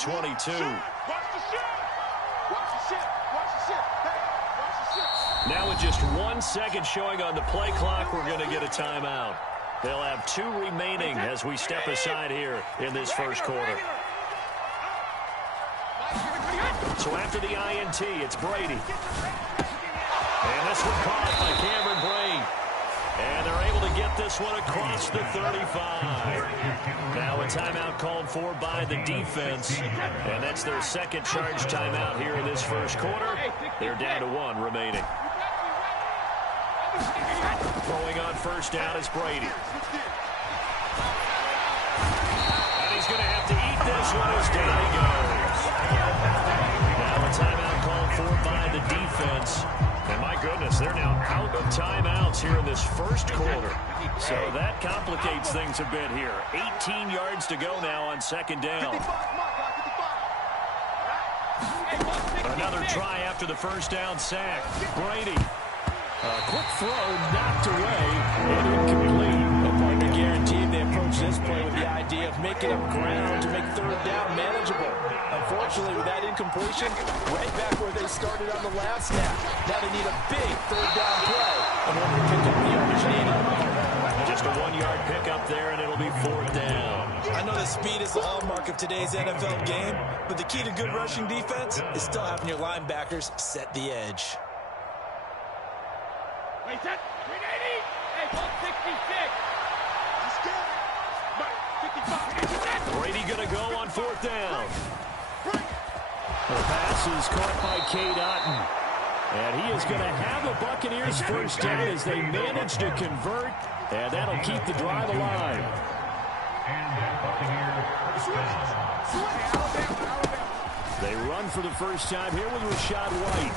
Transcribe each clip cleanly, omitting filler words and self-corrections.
22. Now with just 1 second showing on the play clock, we're going to get a timeout. They'll have 2 remaining as we step aside here in this first quarter. So after the INT, it's Brady. And this one caught by Cameron Brate. And they're able to get this one across the 35. Now a timeout called for by the defense. And that's their second charge timeout here in this first quarter. They're down to 1 remaining. Throwing on first down is Brady. And he's going to have to eat this one as down he goes. Now a timeout called for by the defense. And my goodness, they're now out of timeouts here in this first quarter. So that complicates things a bit here. 18 yards to go now on second down. Another try after the first down sack. Brady. A quick throw knocked away and incomplete. A partner guaranteed they approach this play with the idea of making up ground to make third down manageable. Unfortunately, with that incompletion, right back where they started on the last snap. Now they need a big third down play in order to pick up the yardage needed. Just a 1-yard pickup there, and it'll be 4th down. I know that speed is the hallmark of today's NFL game, but the key to good rushing defense is still having your linebackers set the edge. Wait, set, 380, hey, 166. Brady going to go on 4th down. The pass is caught by Cade Otton. And he is going to have the Buccaneers first down as they manage to convert. And that'll keep the drive alive. They run for the first time here with Rachaad White.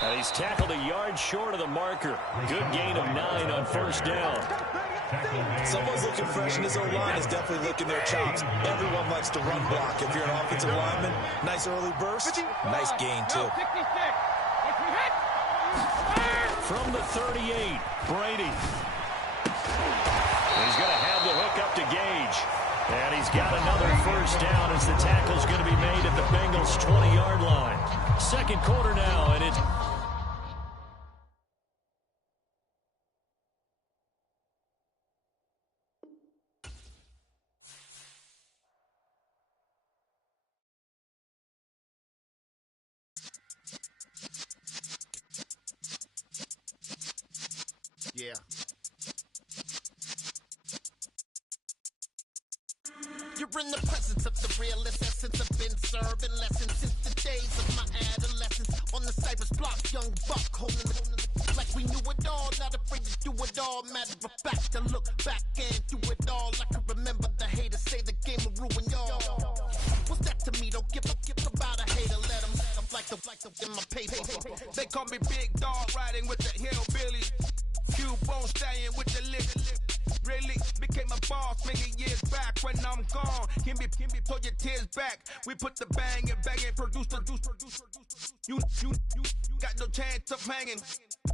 And he's tackled a yard short of the marker. Good gain of 9 on first down. Someone's looking fresh, and this O-line is definitely licking their chops. Everyone likes to run block. If you're an offensive lineman, nice early burst, nice gain, too. From the 38, Brady. He's going to have the hook up to Gage. And he's got another first down as the tackle's going to be made at the Bengals' 20-yard line. Second quarter now, and it's... Yeah. You're in the presence of the realest essence. I've been serving lessons since the days of my adolescence. On the Cypress block, young buck holding it like we knew it all. Not afraid to do it all. Matter of fact, I look back and do it all. I can remember the haters say the game will ruin y'all. What's that to me? Don't give about a hater. Let them like the in my paper. They call me Big Dog, riding with the hillbillies. Cubone stallion with the lick. Really became a boss many years back. When I'm gone, can be pull your tears back. We put the bang and produce. You got no chance of hanging.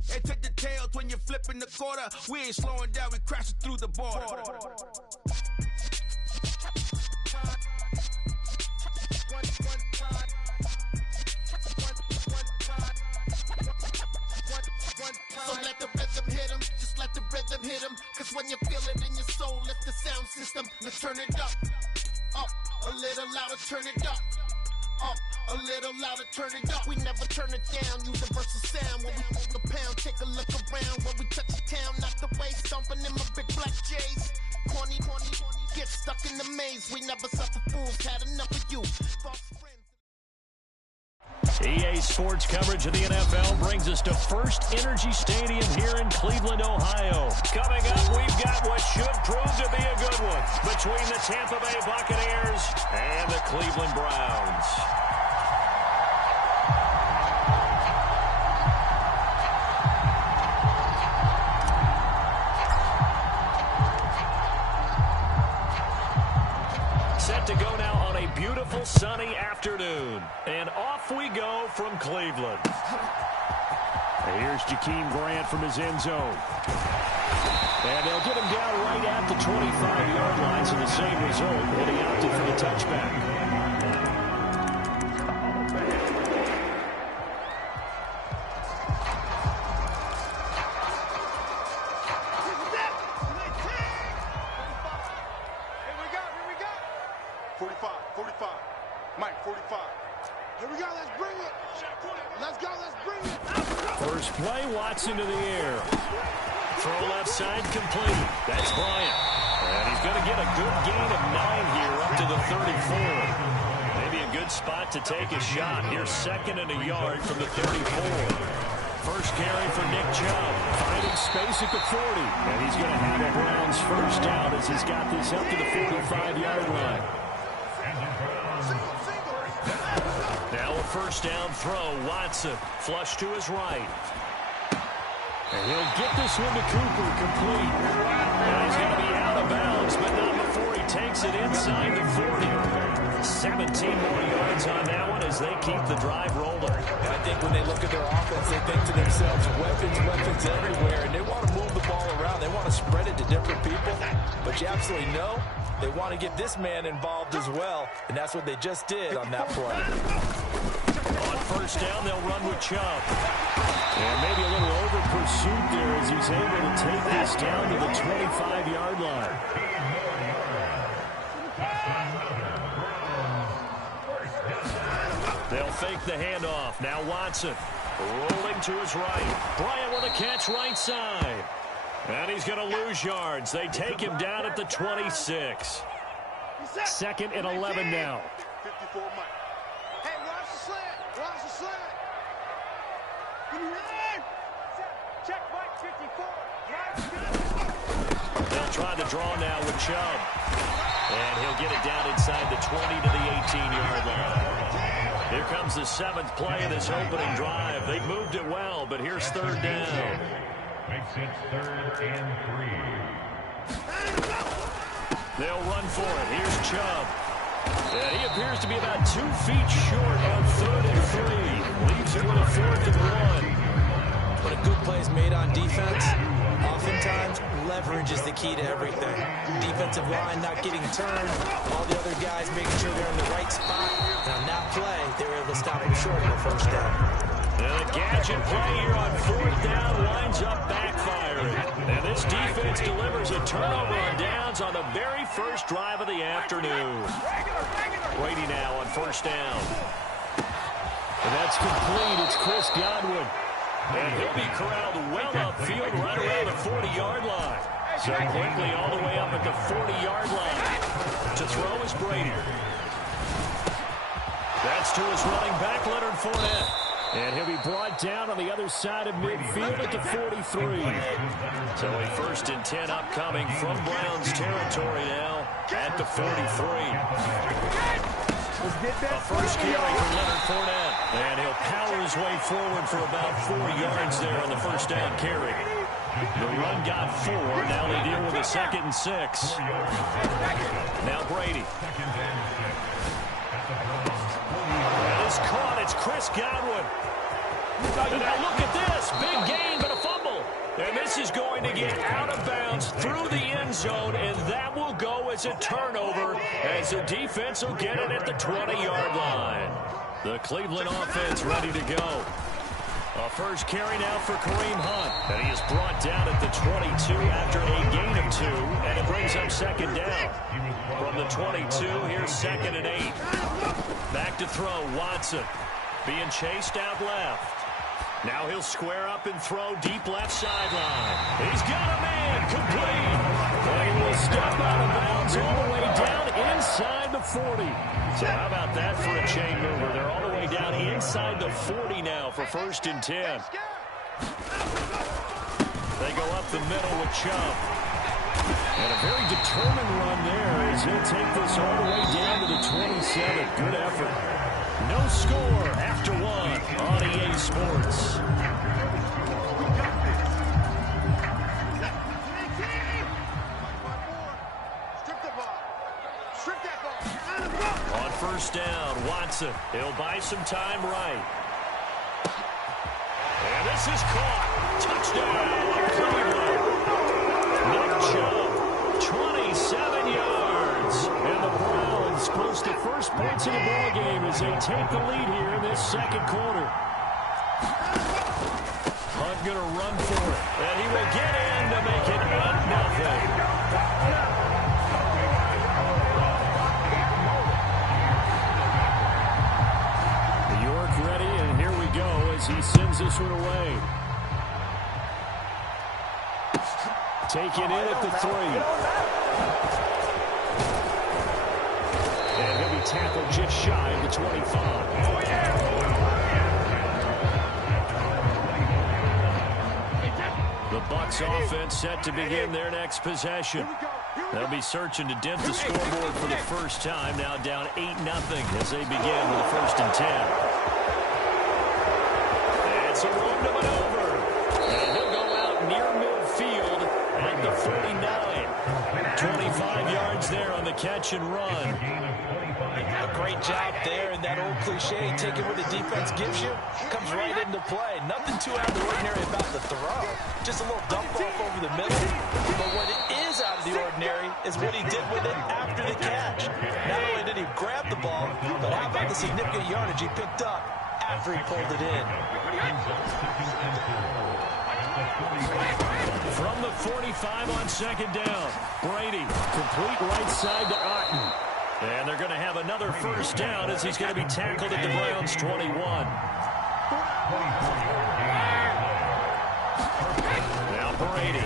They take the tails when you're flipping the quarter. We ain't slowing down, we crashing through the border. So let the rhythm hit him, just let the rhythm hit him. Cause when you feel it in your soul, lift the sound system. Let's turn it up, a little louder, turn it up, a little louder, turn it up. We never turn it down, universal sound. When we move the pound, take a look around. When we touch the town, not the way, stomping in my big black J's. Corny, get stuck in the maze. We never suffer fools, had enough of you. False friends. EA Sports coverage of the NFL brings us to First Energy Stadium here in Cleveland, Ohio. Coming up, we've got what should prove to be a good one between the Tampa Bay Buccaneers and the Cleveland Browns. Set to go now on a beautiful sunny afternoon. And off we go from Cleveland. Here's Jakeem Grant from his end zone. And they'll get him down right at the 25-yard line, so the same result, and he opted for the touchback. 45, 45. Mike, 45. Here we go, let's bring it. Let's go, let's bring it. First play, Watson to the air. Throw left side complete. That's Bryant. And he's going to get a good gain of 9 here up to the 34. Maybe a good spot to take a shot. Here's 2nd and a yard from the 34. First carry for Nick Chubb. Finding space at the 40. And he's going to have a Browns first down as he's got this up to the 45-yard line. Now a first down throw. Watson flush to his right. And he'll get this one to Cooper complete. And he's going to be out of bounds, but not before he takes it inside the 40. 17 more yards on that one as they keep the drive rolling. I think when they look at their offense, they think to themselves, weapons everywhere, and they want to move the ball around. They want to spread it to different people, but you absolutely know they want to get this man involved as well, and that's what they just did on that play. On first down, they'll run with Chubb. And maybe a little over pursuit there as he's able to take this down to the 25-yard line. They'll fake the handoff. Now Watson rolling to his right. Bryant with a catch right side. And he's going to lose yards. They take him down at the 26. 2nd and 11 now. 54, Mike. Hey, watch the slant. Watch the slant. Check Mike 54. They'll try the draw now with Chubb. And he'll get it down inside the 20 to the 18-yard line. Here comes the 7th play of this opening drive. They've moved it well, but here's 3rd down. Makes it 3rd and 3. They'll run for it. Here's Chubb. And he appears to be about 2 feet short on 3rd and 3. Leaves it with a 4th and 1. When a good play is made on defense, oftentimes leverage is the key to everything. Defensive line not getting turned, all the other guys making sure they're in the right spot. And on that play, they were able to stop him short of the first down. And a gadget play here on 4th down winds up backfiring. And this defense delivers a turnover on downs on the very first drive of the afternoon. Brady now on first down. And that's complete. It's Chris Godwin. And he'll be corralled well upfield right around the 40-yard line. So quickly all the way up at the 40-yard line. To throw is Brady. That's to his running back, Leonard Fournette. And he'll be brought down on the other side of midfield at the 43. So a 1st and 10 upcoming from Browns territory now at the 43. A first carry for Leonard Fournette. And he'll power his way forward for about 4 yards there on the first down carry. The run got 4. Now they deal with a 2nd and 6. Now Brady. That is caught. It's Chris Godwin. And now look at this. Big gain, but a fumble. And this is going to get out of bounds through the end zone, and that will go as a turnover as the defense will get it at the 20-yard line. The Cleveland offense ready to go. A first carry now for Kareem Hunt. And he is brought down at the 22 after a gain of 2, and it brings up 2nd down. From the 22, here's 2nd and 8. Back to throw, Watson. Being chased out left. Now he'll square up and throw deep left sideline. He's got a man, complete. And he will step out of bounds all the way down inside the 40. So how about that for a chain mover? They're all the way down inside the 40 now for 1st and 10. They go up the middle with Chubb. And a very determined run there as he'll take this all the way down to the 27. Good effort. No score after 1 on EA Sports. On first down, Watson. He'll buy some time right. And this is caught. Touchdown, Cleveland. Nick Chubb, 27 yards. And the Browns post the first points in the ballgame as they take the lead here in this 2nd quarter. Hunt going to run for it. And he will get in to make it 8-0. as he sends this one away. Taken in at the 3. And he'll be tackled just shy of the 25. The Bucs offense set to begin their next possession. They'll be searching to dent the scoreboard for the first time, now down 8-0 as they begin with a 1st and 10. It's a room to maneuver. And he'll go out near midfield at the 49. 25 yards there on the catch and run. A great job there, and that old cliche, taking what the defense gives you, comes right into play. Nothing too out of the ordinary about the throw. Just a little dump off over the middle. But what is out of the ordinary is what he did with it after the catch. Not only did he grab the ball, but how about the significant yardage he picked up after he pulled it in. From the 45 on 2nd down, Brady, complete right side to Otten. And they're going to have another 1st down as he's going to be tackled at the Browns' 21. Now Brady.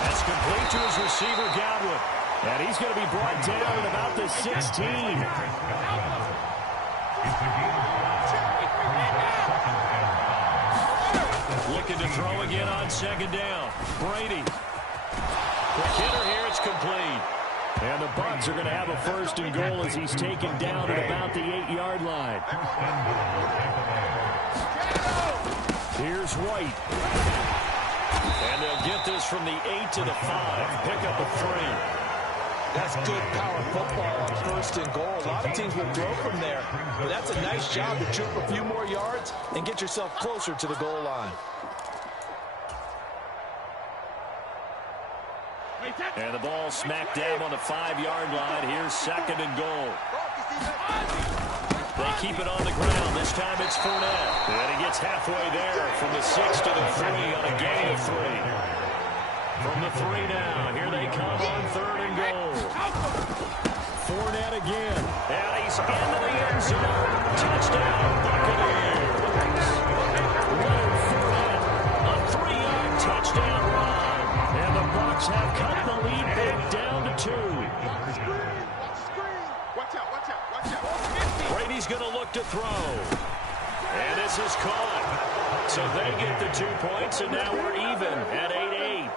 That's complete to his receiver, Godwin. And he's going to be brought down at about the 16. Looking to throw again on 2nd down. Brady. Quick hitter here, it's complete. And the Bucs are going to have a 1st and goal as he's taken down at about the 8-yard line. Here's White. And they'll get this from the 8 to the 5. Pick up a 3. That's good power football on 1st and goal. A lot of teams will throw from there. But that's a nice job to troop a few more yards and get yourself closer to the goal line. And the ball smack dab on the 5-yard line. Here's 2nd and goal. They keep it on the ground. This time it's Fournette. And he gets halfway there from the 6 to the 3 on a gain of 3. From the 3 now. Here they come on 3rd and goal. Fournette again. And he's into the end zone. Touchdown, Buccaneers. Leonard Fournette, a 3-yard touchdown run. And the Bucs have cut the lead back down to 2. Brady's going to look to throw. And this is caught. So they get the 2 points, and now we're even at 8-8.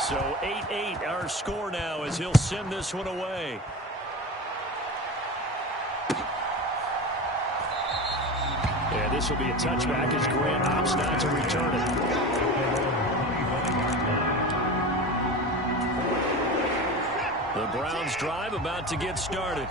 So 8-8 our score now as he'll send this one away. And this will be a touchback as Grant opts not to return it. The Browns drive about to get started.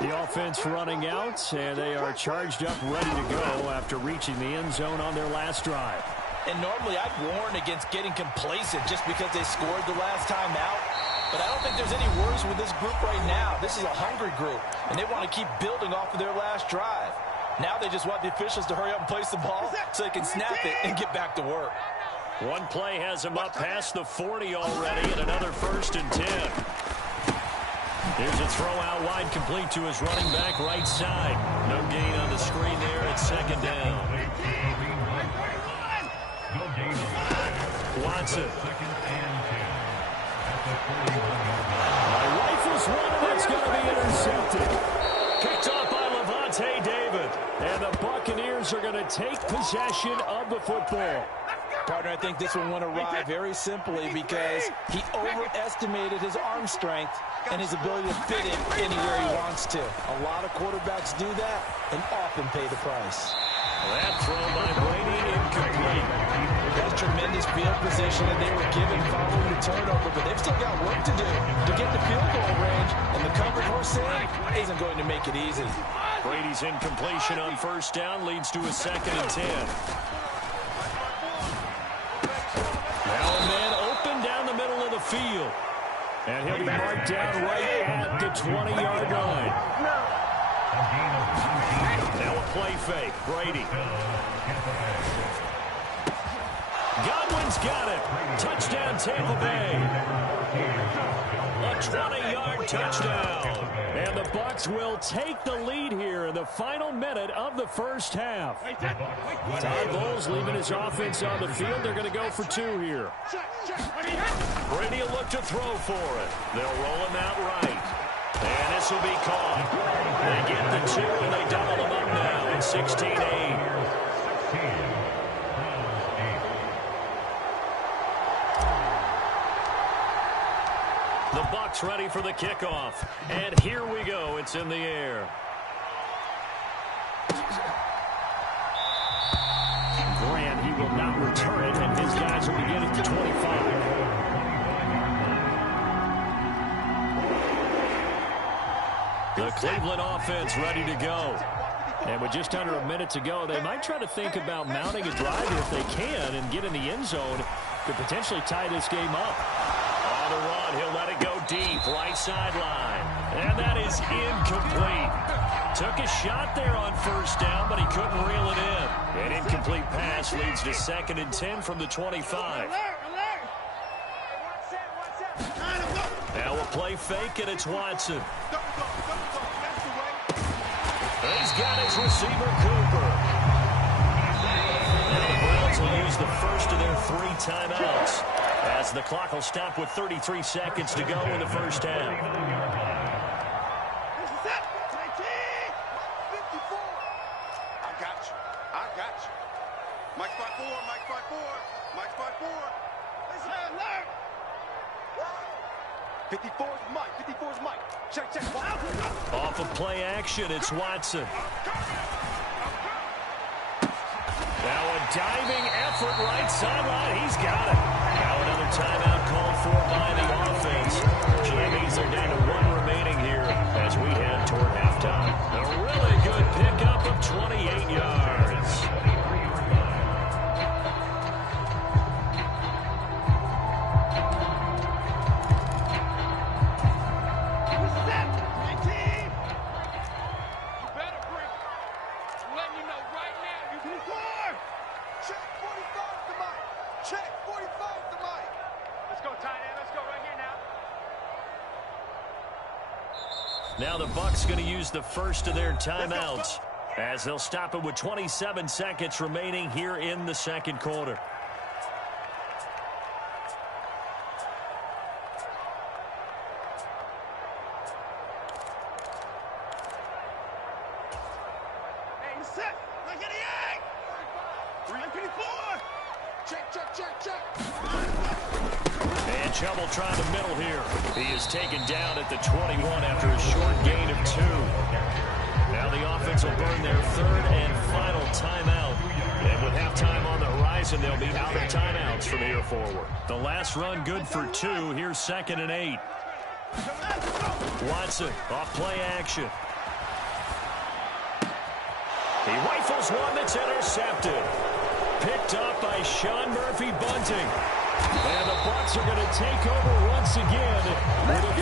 The offense running out, and they are charged up, ready to go after reaching the end zone on their last drive. And normally I'd warn against getting complacent just because they scored the last time out. But I don't think there's any worries with this group right now. This is a hungry group, and they want to keep building off of their last drive. Now they just want the officials to hurry up and place the ball so they can snap it and get back to work. One play has him up past the 40 already, and another 1st and 10. Here's a throw out wide, complete to his running back right side. No gain on the screen there at 2nd down. Watson. Rifles one, and it's going to be intercepted. Picked off by Levante David. And the Buccaneers are going to take possession of the football. Partner, I think this one went awry very simply because he overestimated his arm strength and his ability to fit it anywhere he wants to. A lot of quarterbacks do that and often pay the price. That throw by Brady incomplete. That's tremendous field position that they were given following the turnover, but they've still got work to do to get the field goal range, and the coverage we're seeing isn't going to make it easy. Brady's incompletion on 1st down leads to a 2nd and 10. Now a man open down the middle of the field. And he'll be marked down right at the 20-yard line. Now a play fake. Brady. Godwin's got it. Touchdown, Tampa Bay. A 20-yard touchdown. And the Bucs will take the lead here in the final minute of the first half. Todd Bowles leaving his offense on the field. They're going to go for two here. Brady will look to throw for it. They'll roll him out right. And this will be caught. They get the two, and they double them up now at 16-8. The Bucs ready for the kickoff. And here we go. It's in the air. Grant, he will not return it, and his guys will begin at the 25. The Cleveland offense ready to go. And with just under a minute to go, they might try to think about mounting a drive if they can and get in the end zone to potentially tie this game up. On the run, he'll let it go deep, right sideline. And that is incomplete. Took a shot there on first down, but he couldn't reel it in. An incomplete pass leads to 2nd and 10 from the 25. Now a play fake, and it's Watson. He's got his receiver, Cooper. Now the Browns will use the first of their 3 timeouts, as the clock will stop with 33 seconds to go in the first half. I got you. Mike 5-4, Mike 5-4, Mike 5-4. 54 is Mike, 54 is Mike. Check. Off of play action, it's Watson. Now a diving effort right sideline. He's got it. Now another timeout called for by the offense. That means they're down to 1 remaining here as we head toward halftime. A really good pickup of 28 yards. Now the Bucs going to use the first of their timeouts as they'll stop it with 27 seconds remaining here in the second quarter. And trouble trying to middle here. He is taken down at the 21 after a short gain of 2. Now the offense will burn their 3rd and final timeout. And with halftime on the horizon, they'll be out of timeouts from here forward. The last run good for 2. Here's 2nd and 8. Watson off play action. He rifles one that's intercepted. Picked up by Sean Murphy-Bunting. And the Bucs are going to take over once again with a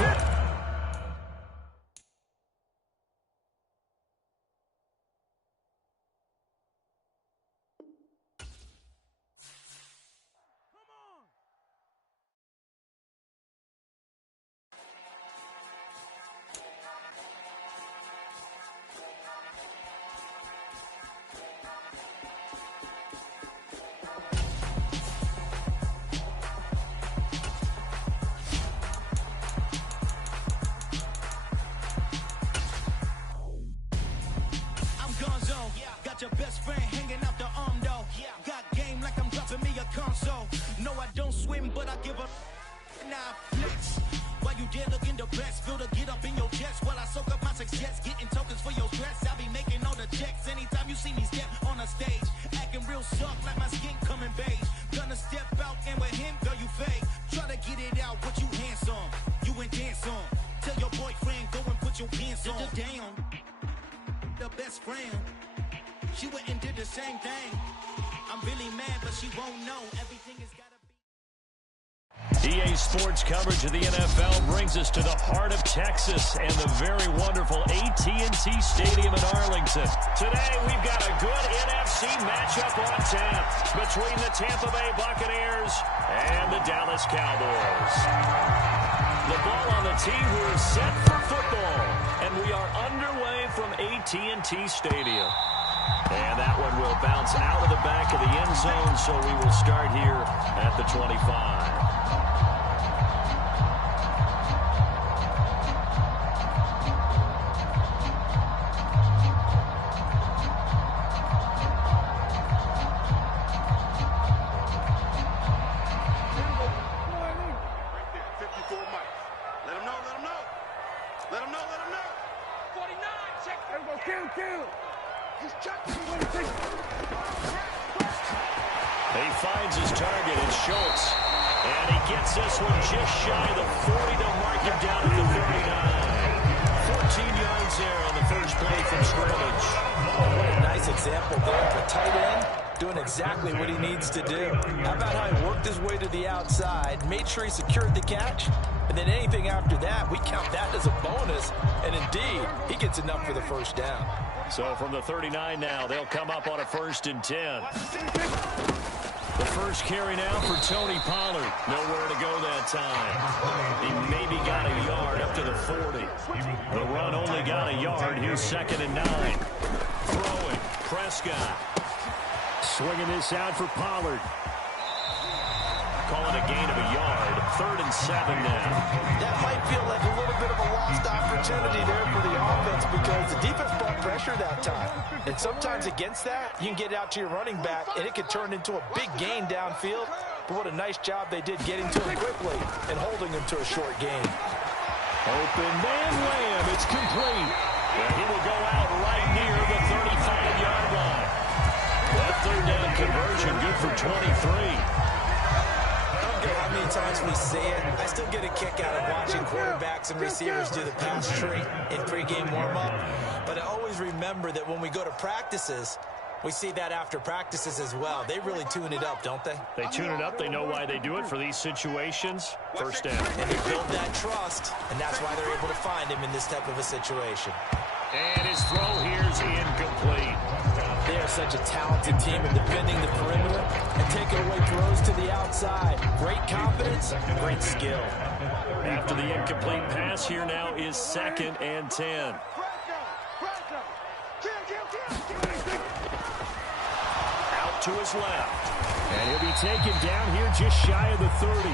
your best friend hanging out the arm though. Got game like I'm dropping me a console. No, I don't swim, but I give a nah flex. While you there looking the best, feel the get up in your chest while I soak up my success, getting tokens for your stress. I be making all the checks anytime you see me step on a stage, acting real soft like my skin coming beige. Gonna step out and with him, girl, you fake. Try to get it out, but you handsome. You ain't dance on. Tell your boyfriend go and put your pants on. Down, the best friend. She went and did the same thing. I'm really mad, but she won't know. Everything has gotta be. EA Sports coverage of the NFL brings us to the heart of Texas and the very wonderful AT&T Stadium in Arlington. Today, we've got a good NFC matchup on tap between the Tampa Bay Buccaneers and the Dallas Cowboys. The ball on the tee, we're set for football, and we are underway from AT&T Stadium. And that one will bounce out of the back of the end zone, so we will start here at the 25. He finds his target, it's Schultz. And he gets this one just shy of the 40 to mark him down at the 39. 14 yards there on the first play from scrimmage. What a nice example there of a tight end doing exactly what he needs to do. How about how he worked his way to the outside, made sure he secured the catch, and then anything after that, we count that as a bonus. And indeed, he gets enough for the first down. So from the 39 now, they'll come up on a 1st and 10. The first carry now for Tony Pollard. Nowhere to go that time. He maybe got a yard up to the 40. The run only got a yard. Here's 2nd and 9. Throwing. Prescott. Swinging this out for Pollard. Calling a gain of a yard. 3rd and 7 now. That might feel like a little bit of a lost opportunity there for the offense because the defense brought pressure that time. And sometimes against that, you can get out to your running back, and it can turn into a big gain downfield. But what a nice job they did getting to him quickly and holding him to a short gain. Open man Lamb. It's complete. And he will go out right near the 35-yard line. That 3rd down conversion good for 23. How many times we see it, I still get a kick out of watching quarterbacks and receivers do the pass tree in pregame warm-up. But I always remember that when we go to practices, we see that after practices as well. They really tune it up, don't they? They tune it up. They know why they do it for these situations. 1st down. And they build that trust, and that's why they're able to find him in this type of a situation. And his throw here is incomplete. They are such a talented team in defending the perimeter and taking away throws to the outside. Great confidence, great skill. After the incomplete pass, here now is 2nd and 10. Out to his left. And he'll be taken down here just shy of the 30.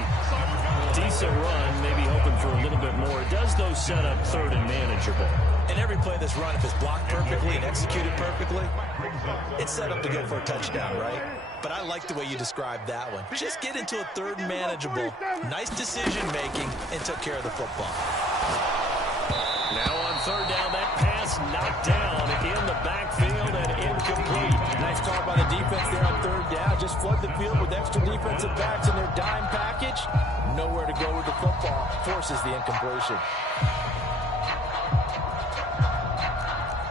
Decent run, maybe hoping for a little bit more. It does, though, set up 3rd and manageable. And every play that's run, if it's blocked perfectly and executed perfectly, it's set up to go for a touchdown, right? But I like the way you described that one. Just get into a 3rd and manageable, nice decision-making, and took care of the football. Now on 3rd down, that pass knocked down in the backfield and incomplete. Nice call by the defense there on 3rd down. Just flood the field with extra defensive backs in their dime package. Nowhere to go with the football. Forces the incompletion.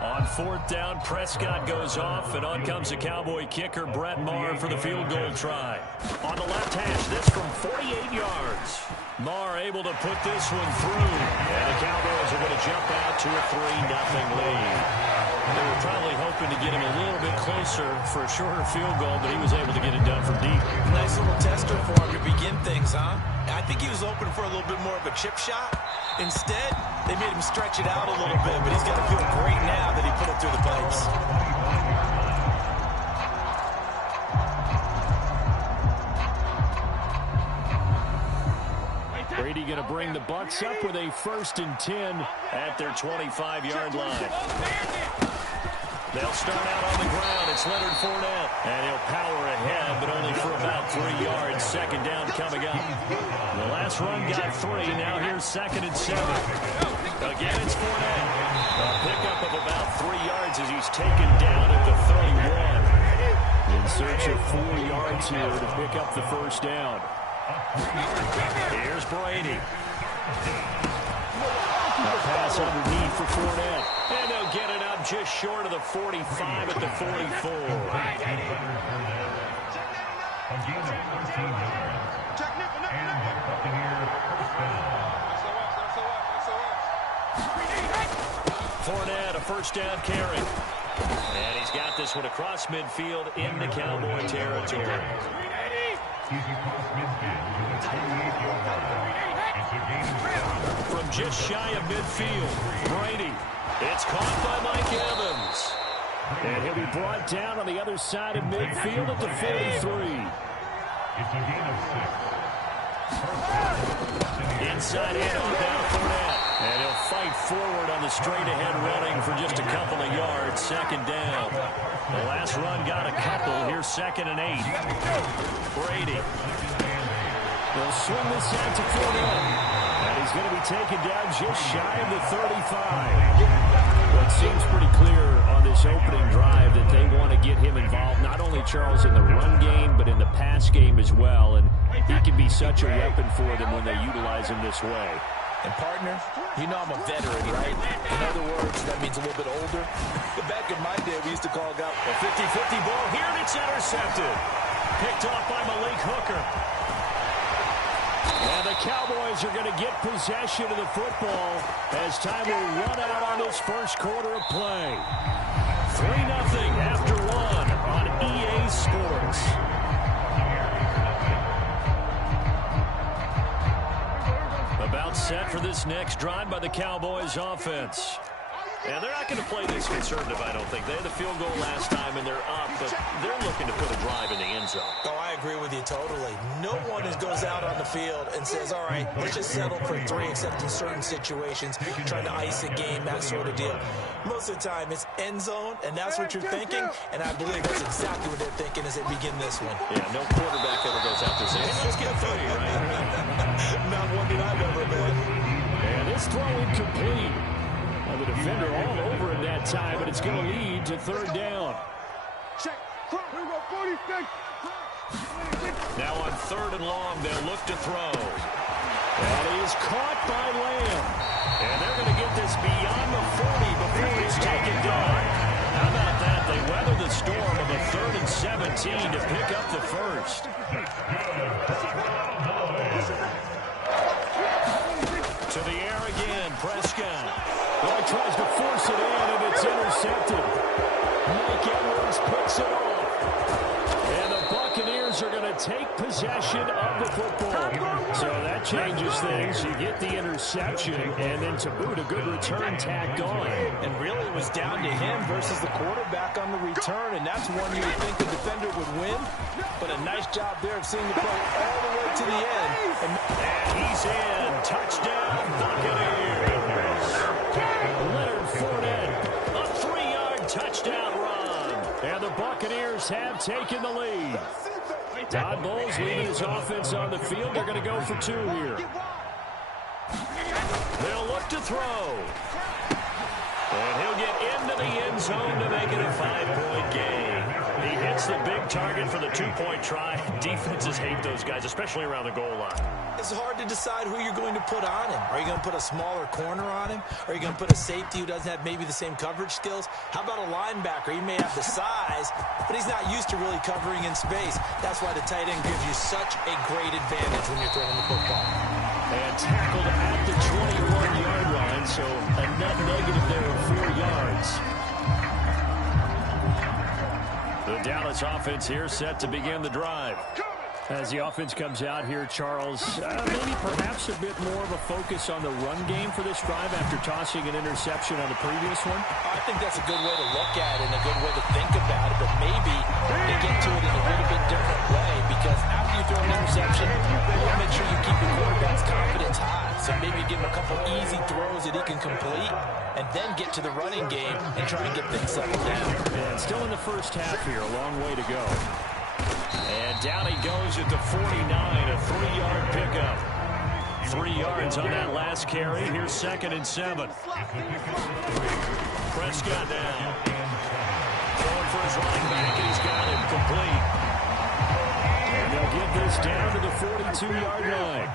On 4th down, Prescott goes off, and on comes the Cowboy kicker, Brett Maher, for the field goal try. On the left hash, this from 48 yards. Maher able to put this one through, and the Cowboys are going to jump out to a 3-0 lead. They were probably hoping to get him a little bit closer for a shorter field goal, but he was able to get it done from deep. Nice little tester for him to begin things, huh? I think he was hoping for a little bit more of a chip shot. Instead, they made him stretch it out a little bit, but he's got to feel great now that he put it through the pipes. Brady going to bring the Bucs up with a 1st and 10 at their 25-yard line. They'll start out on the ground. It's Leonard Fournette. And he'll power ahead, but only for about 3 yards. 2nd down coming up. The last run got 3. Now here's 2nd and 7. Again, it's Fournette. A pickup of about 3 yards as he's taken down at the 31. In search of 4 yards here to pick up the 1st down. Here's Brady. A pass underneath for Fournette. And they'll get it up just short of the 45 at the 44. A gain of 14 yards. And the Buccaneers first down. Fournette, a first down carry. And he's got this one across midfield into Cowboy territory. He's across midfield to the 28-yard line. It's a gain of 7. From just shy of midfield, Brady. It's caught by Mike Evans. And he'll be brought down on the other side of midfield at the 43. It's a gain of 6. Inside handoff down Fournette. And he'll fight forward on the straight-ahead running for just a couple of yards. Second down. The last run got a couple. Here's 2nd and 8. Brady. They'll swing this out to Fournette. And he's going to be taken down just shy of the 35. Well, it seems pretty clear on this opening drive that they want to get him involved, not only, Charles, in the run game, but in the pass game as well. And he can be such a weapon for them when they utilize him this way. And partner, you know I'm a veteran, right? In other words, that means a little bit older. But back in my day, we used to call it a 50-50 ball here, and it's intercepted. Picked off by Malik Hooker. And the Cowboys are going to get possession of the football as time will run out on this first quarter of play. 3-0 after 1 on EA Sports. About set for this next drive by the Cowboys offense. Yeah, they're not going to play this conservative, I don't think. They had the field goal last time, and they're up, but they're looking to put a drive in the end zone. Oh, I agree with you totally. No one goes out on the field and says, all right, let's just settle for 3, except in certain situations, trying to ice a game, that sort of deal. Most of the time, it's end zone, and that's what you're thinking, and I believe that's exactly what they're thinking as they begin this one. Yeah, no quarterback ever goes out there saying, hey, let's get 30, right? Not one that I've ever met. And this throw incomplete. The defender all over him that time, but it's going to lead to 3rd down. Now on 3rd and long, they'll look to throw. And he is caught by Lamb. And they're going to get this beyond the 40 before he's taken down. How about that? They weather the storm of a 3rd and 17 to pick up the first. To the air again, Prescott. Well, he tries to force it in, and it's intercepted. Mike Edwards picks it off. And the Buccaneers are going to take possession of the football. So that changes things. You get the interception, and then to boot, a good return tacked on. And really, it was down to him versus the quarterback on the return, and that's one you would think the defender would win. But a nice job there of seeing the play all the way to the end. And he's in. Touchdown, Buccaneers. Leonard Fournette, a 3-yard touchdown run. And the Buccaneers have taken the lead. Todd Bowles leading his offense on the field. They're going to go for 2 here. They'll look to throw. And he'll get into the end zone to make it a 5-point game. He hits the big target for the 2-point try. Defenses hate those guys, especially around the goal line. It's hard to decide who you're going to put on him. Are you going to put a smaller corner on him? Are you going to put a safety who doesn't have maybe the same coverage skills? How about a linebacker? He may have the size, but he's not used to really covering in space. That's why the tight end gives you such a great advantage when you're throwing the football. And tackled at the 21-yard line, so a net negative there of 4 yards. The Dallas offense here set to begin the drive. As the offense comes out here, Charles, maybe perhaps a bit more of a focus on the run game for this drive after tossing an interception on the previous one? I think that's a good way to look at it and a good way to think about it, but maybe they get to it in a little bit different way because after you throw an interception, you want to make sure you keep the quarterback's confidence high. So maybe give him a couple easy throws that he can complete and then get to the running game and try and get things settled down. And still in the first half here, a long way to go. And down he goes at the 49, a 3-yard pickup. 3 yards on that last carry. Here's 2nd and 7. Prescott now. Throwing for his running back, and he's got it complete. And they'll get this down to the 42-yard line.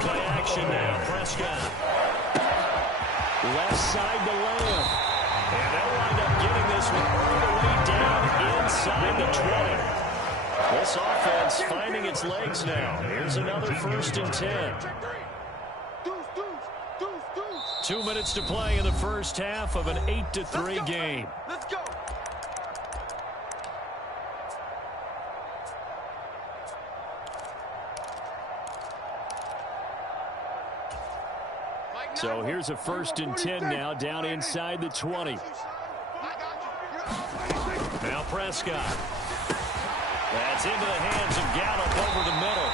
Play action now, Prescott. Left side to Lamb. And they'll wind up getting this one all the way down inside the 20. This offense finding its legs now. Here's another 1st and 10. 2 minutes to play in the first half of an 8-3 game. Let's go. So here's a 1st and 10 now down inside the 20. Now Prescott. That's into the hands of Gallup over the middle.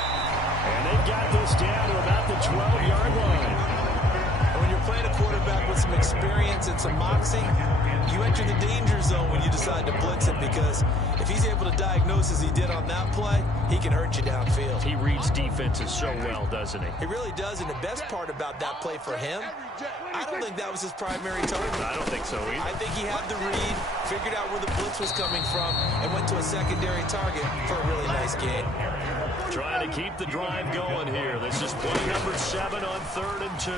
And they've got this down to about the 12-yard line. When you're playing a quarterback with some experience and some moxie, you enter the danger zone when you decide to blitz him, because if he's able to diagnose as he did on that play, he can hurt you downfield. He reads defenses so well, doesn't he? He really does, and the best part about that play for him, I don't think that was his primary target. I don't think so either. I think he had the read, figured out where the blitz was coming from, and went to a secondary target for a really nice gain. Trying to keep the drive going here. This is play number 7 on 3rd and 2.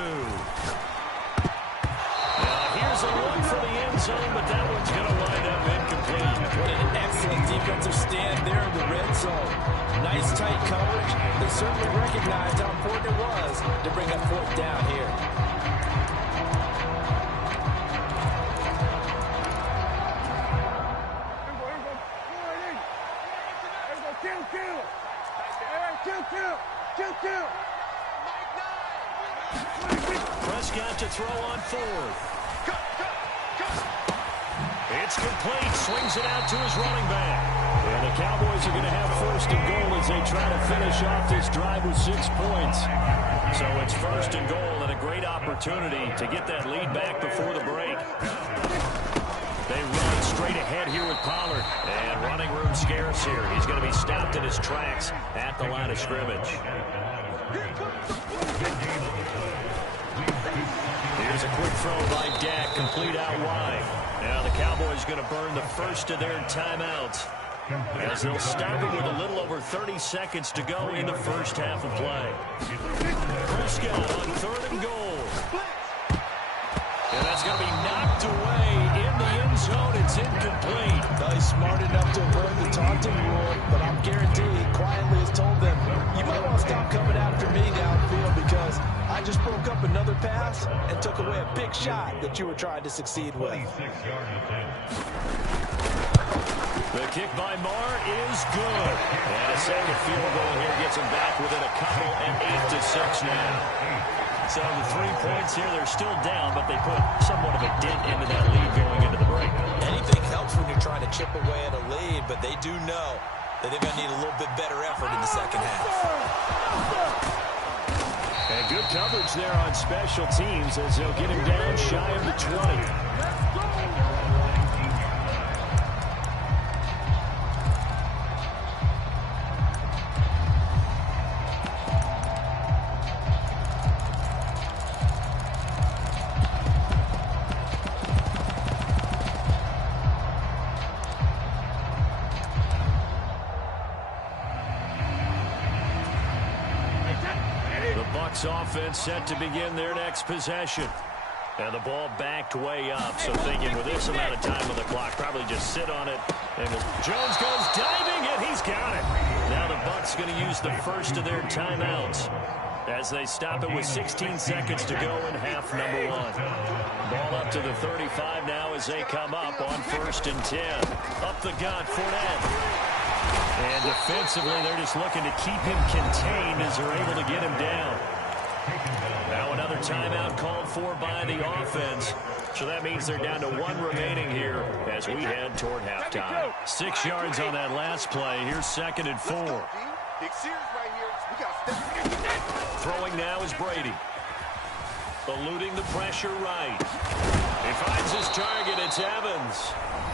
Now here's a look for the end zone, but that one's going to wind up incomplete. What an excellent defensive stand there in the red zone. Nice tight coverage. They certainly recognized how important it was to bring up 4th down here. Prescott to throw on 4th. It's complete. Swings it out to his running back. And the Cowboys are going to have 1st and goal as they try to finish off this drive with 6 points. So it's 1st and goal and a great opportunity to get that lead back before the break. They run straight ahead here with Pollard. And running room scarce here. He's going to be stopped in his tracks at the line of scrimmage. Here's a quick throw by Dak, complete out wide. Now the Cowboys going to burn the first of their timeouts, as they'll stop it with a little over 30 seconds to go in the first half of play. Prescott on 3rd and goal. And that's going to be knocked away in the end zone. It's incomplete. He's smart enough to avoid the taunting rule, but I'm guaranteed quietly has told them, you might want to stop coming after me downfield, because I just broke up another pass and took away a big shot that you were trying to succeed with. The kick by Marr is good. And a second field goal here gets him back within a couple, and 8-6 now. So the 3 points here, they're still down, but they put somewhat of a dent into that lead going into the break. Anything helps when you're trying to chip away at a lead, but they do know that they're going to need a little bit better effort in the second half. And good coverage there on special teams as they'll get him down shy of the 20. Offense set to begin their next possession. And the ball backed way up, so thinking with this amount of time on the clock, probably just sit on it. And Jones goes diving, and he's got it. Now the Bucs going to use the first of their timeouts as they stop it with 16 seconds to go in half number 1. Ball up to the 35 now as they come up on 1st and 10. Up the gut, Fournette. And defensively, they're just looking to keep him contained as they're able to get him down. Now another timeout called for by the offense. So that means they're down to 1 remaining here as we head toward halftime. 6 yards on that last play. Here's 2nd and 4. Throwing now is Brady. Eluding the pressure right. He finds his target. It's Evans.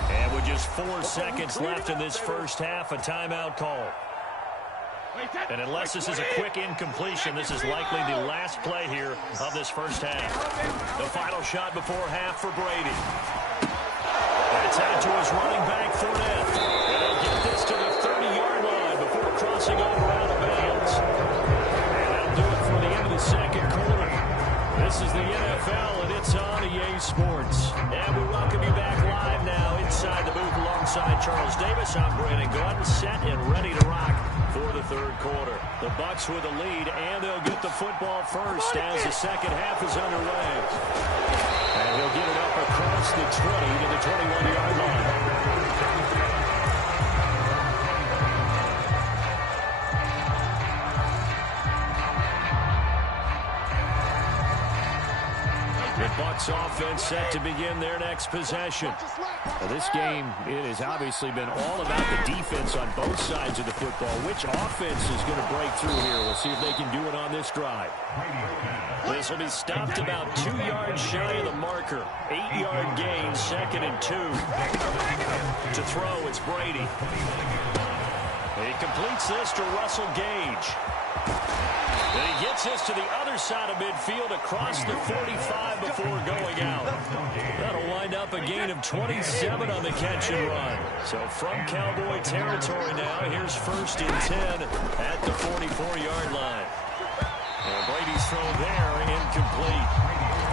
And with just 4 seconds left in this first half, a timeout call. And unless this is a quick incompletion, this is likely the last play here of this first half. The final shot before half for Brady. That's out to his running back, Fournette. And they'll get this to the 30-yard line before crossing over out of bounds. And that'll do it for the end of the second quarter. This is the NFL, and it's on EA Sports. And we welcome you back live now inside the booth alongside Charles Davis. I'm Brandon Gordon, set and ready to rock for the third quarter. The Bucs with the lead, and they'll get the football first as the second half is underway. And he'll get it up across the 20 to the 21-yard line. The Bucs offense set to begin their next possession. Now, this game, it has obviously been all about the defense on both sides of the football. Which offense is going to break through here? We'll see if they can do it on this drive. This will be stopped about 2 yards shy of the marker. 8-yard gain, 2nd and 2. To throw, it's Brady. He completes this to Russell Gage. And he gets this to the other side of midfield across the 45 before going out. That'll wind up a gain of 27 on the catch and run. So from Cowboy territory now, here's 1st and 10 at the 44-yard line. And Brady's thrown there, incomplete.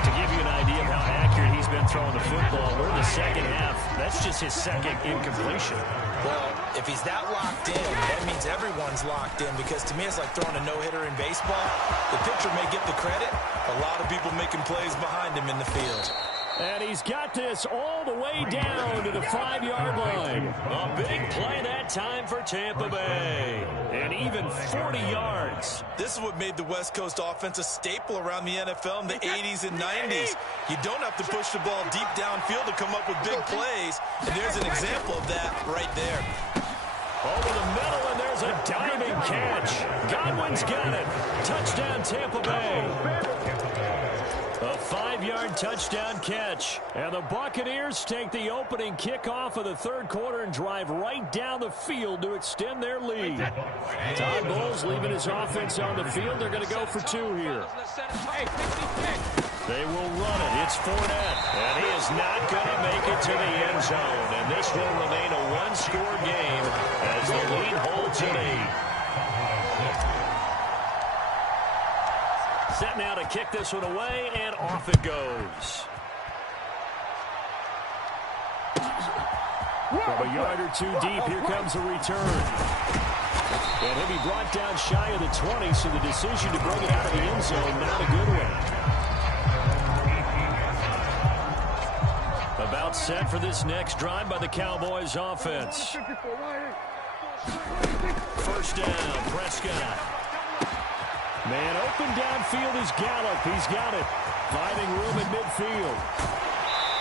To give you an idea of how accurate he's been throwing the football, we're in the second half. That's just his second incompletion. Well, if he's that locked in, that means everyone's locked in, because to me it's like throwing a no-hitter in baseball. The pitcher may get the credit. A lot of people making plays behind him in the field. And he's got this all the way down to the 5-yard line. A big play that time for Tampa Bay. And even 40 yards. This is what made the West Coast offense a staple around the NFL in the 80s and 90s. You don't have to push the ball deep downfield to come up with big plays. And there's an example of that right there. Over the middle, and there's a diving catch. Godwin's got it. Touchdown, Tampa Bay. A 5-yard touchdown catch. And the Buccaneers take the opening kickoff of the third quarter and drive right down the field to extend their lead. Todd Bowles leaving his offense on the field. They're going to go for 2 here. They will run it. It's Fournette. And he is not going to make it to the end zone. And this will remain a one-score game as the lead holds at 8. Set now to kick this one away, and off it goes. From a yard or 2 deep, here comes a return. And he'll be brought down shy of the 20, so the decision to bring it out of the end zone, not a good one. About set for this next drive by the Cowboys offense. First down, Prescott. Man open downfield is Gallup. He's got it. Finding room in midfield.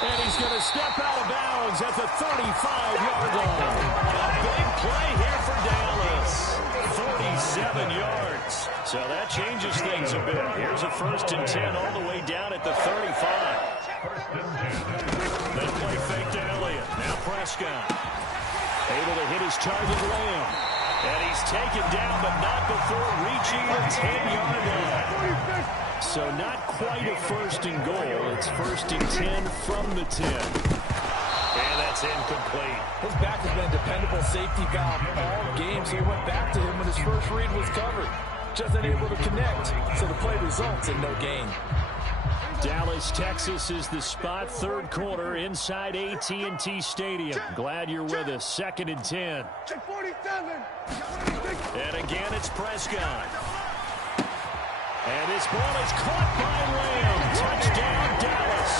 And he's going to step out of bounds at the 35-yard line. A big play here for Dallas. 47 yards. So that changes things a bit. Here's a 1st and 10 all the way down at the 35. That play fake to Elliott. Now Prescott. Able to hit his target, Lamb. And he's taken down, but not before reaching the 10-yard line. So not quite a 1st and goal. It's 1st and 10 from the 10. And that's incomplete. His back has been a dependable safety valve all game, so he went back to him when his first read was covered. Just unable to connect, so the play results in no gain. Dallas, Texas is the spot. Third quarter inside AT&T Stadium. Glad you're with us. 2nd and 10. And again, it's Prescott. And this ball is caught by Lamb. Touchdown, Dallas.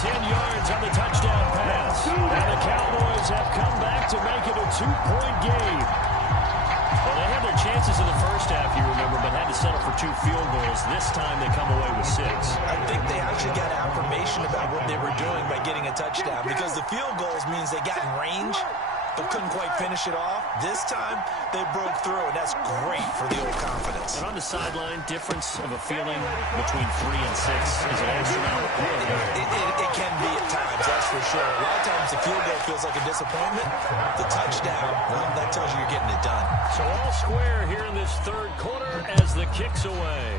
10 yards on the touchdown pass. And the Cowboys have come back to make it a 2-point game. Well, they had their chances in the first half, you remember, but had to settle for 2 field goals. This time they come away with 6. I think they actually got affirmation about what they were doing by getting a touchdown, because the field goals means they got in range but couldn't quite finish it off. This time they broke through, and that's great for the old confidence. And on the sideline, difference of a feeling between 3 and 6 is an astronomical. It can be at times, that's for sure. A lot of times the field goal feels like a disappointment. The touchdown, well, that tells you you're getting it done. So all square here in this third quarter as the kick's away.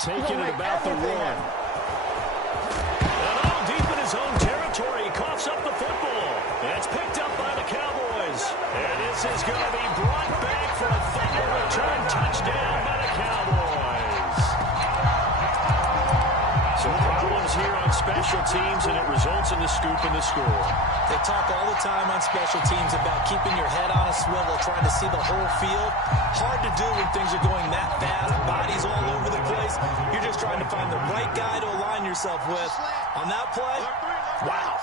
Taking it about the 1. And all deep in his own territory, he coughs up the football. And it's picked up by the Cowboys. And this is going to be brought back for a fumble return touchdown by special teams, and it results in the scoop and the score. They talk all the time on special teams about keeping your head on a swivel, trying to see the whole field. Hard to do when things are going that fast, bodies all over the place. You're just trying to find the right guy to align yourself with. On that play, wow.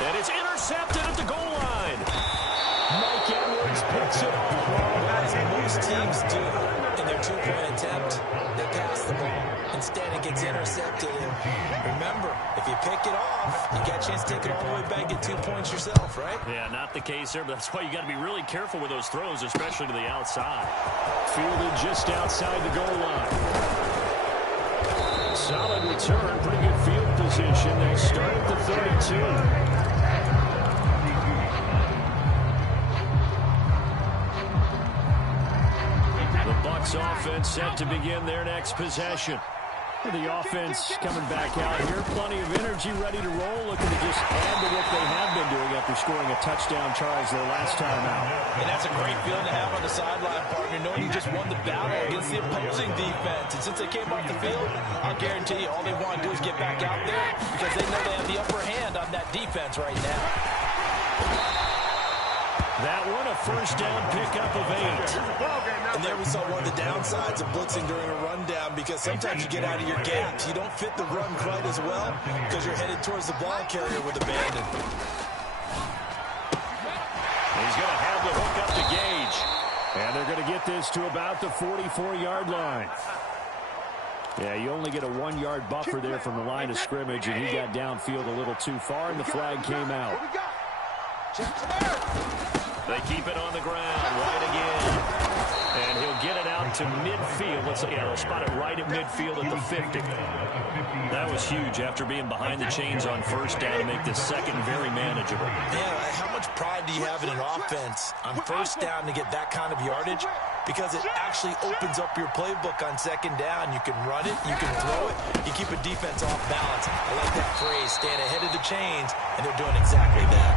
And it's intercepted at the goal line. Mike Edwards picks it off. As most teams do in their two-point attempt, they pass the ball. Instead, it gets intercepted. And remember, if you pick it off, you get a chance to take it all the way back and get 2 points yourself, right? Yeah, not the case there, but that's why you got to be really careful with those throws, especially to the outside. Fielded just outside the goal line. Solid return, pretty good field position. They start at the 32. Offense set to begin their next possession. The offense coming back out here. Plenty of energy, ready to roll. Looking to just add to what they have been doing after scoring a touchdown, Charles, their last time out. And that's a great feeling to have on the sideline, partner, knowing you just won the battle against the opposing defense. And since they came off the field, I'll guarantee you all they want to do is get back out there because they know they have the upper hand on that defense right now. That one, a first down pickup of 8. And there we saw one of the downsides of blitzing during a rundown because sometimes you get out of your gaps. You don't fit the run quite as well because you're headed towards the ball carrier with abandon. He's going to have the hook up to Gage. And they're going to get this to about the 44-yard line. Yeah, you only get a 1-yard buffer there from the line of scrimmage, and he got downfield a little too far, and the flag came out. They keep it on the ground, right again. And he'll get it out to midfield. Let's see, yeah, they'll spot it right at midfield at the 50. That was huge after being behind the chains on first down to make this second very manageable. Yeah, how much pride do you have in an offense on first down to get that kind of yardage? Because it actually opens up your playbook on second down. You can run it, you can throw it, you keep a defense off balance. I like that phrase, stand ahead of the chains, and they're doing exactly that.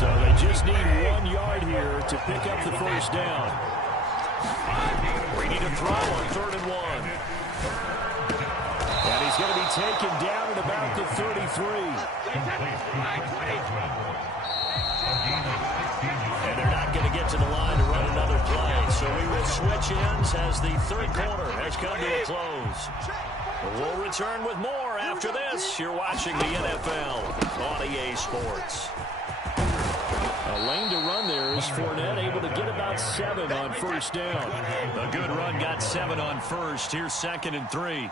So they just need 1 yard here to pick up the first down. Ready to throw on 3rd and 1. And he's going to be taken down at about the 33. And they're not going to get to the line to run another play. So we will switch ends as the third quarter has come to a close. We'll return with more after this. You're watching the NFL on EA Sports. A lane to run there is Fournette, able to get about 7 on first down. A good run got 7 on first. Here's 2nd and 3.